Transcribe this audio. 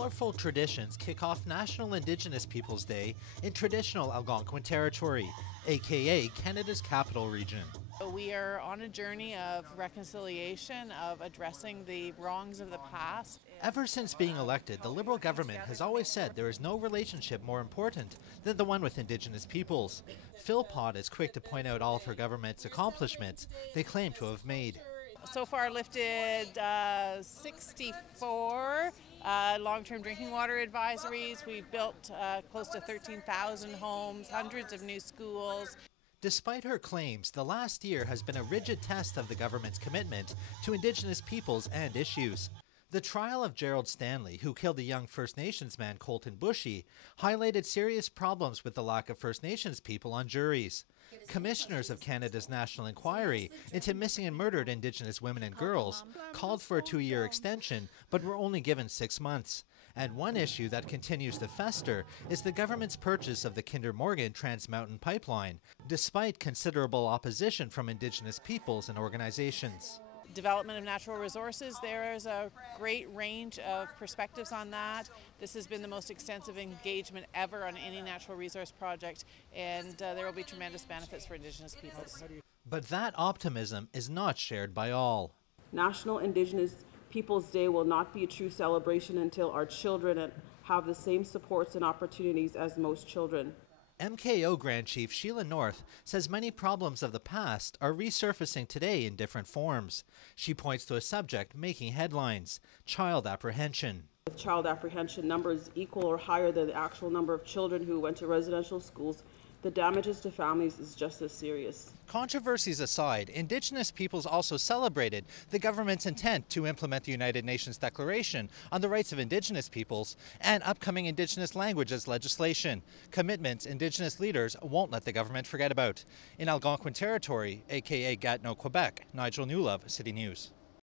Colorful traditions kick off National Indigenous Peoples Day in traditional Algonquin territory, aka Canada's capital region. We are on a journey of reconciliation, of addressing the wrongs of the past. Ever since being elected, the Liberal government has always said there is no relationship more important than the one with Indigenous peoples. Phil Pott is quick to point out all of her government's accomplishments they claim to have made. So far lifted 64 long-term drinking water advisories. We've built close to 13,000 homes, hundreds of new schools. Despite her claims, the last year has been a rigid test of the government's commitment to Indigenous peoples and issues. The trial of Gerald Stanley, who killed a young First Nations man, Colton Bushy, highlighted serious problems with the lack of First Nations people on juries. Commissioners of Canada's National Inquiry into missing and murdered Indigenous women and girls called for a 2-year extension, but were only given 6 months. And one issue that continues to fester is the government's purchase of the Kinder Morgan Trans Mountain Pipeline, despite considerable opposition from Indigenous peoples and organizations. Development of natural resources, there is a great range of perspectives on that. This has been the most extensive engagement ever on any natural resource project, and there will be tremendous benefits for Indigenous peoples. But that optimism is not shared by all. National Indigenous Peoples Day will not be a true celebration until our children have the same supports and opportunities as most children. MKO Grand Chief Sheila North says many problems of the past are resurfacing today in different forms. She points to a subject making headlines: child apprehension. With child apprehension numbers equal or higher than the actual number of children who went to residential schools, the damages to families is just as serious. Controversies aside, Indigenous peoples also celebrated the government's intent to implement the United Nations Declaration on the Rights of Indigenous Peoples and upcoming Indigenous languages legislation, commitments Indigenous leaders won't let the government forget about. In Algonquin territory, aka Gatineau, Quebec, Nigel Newlove, City News.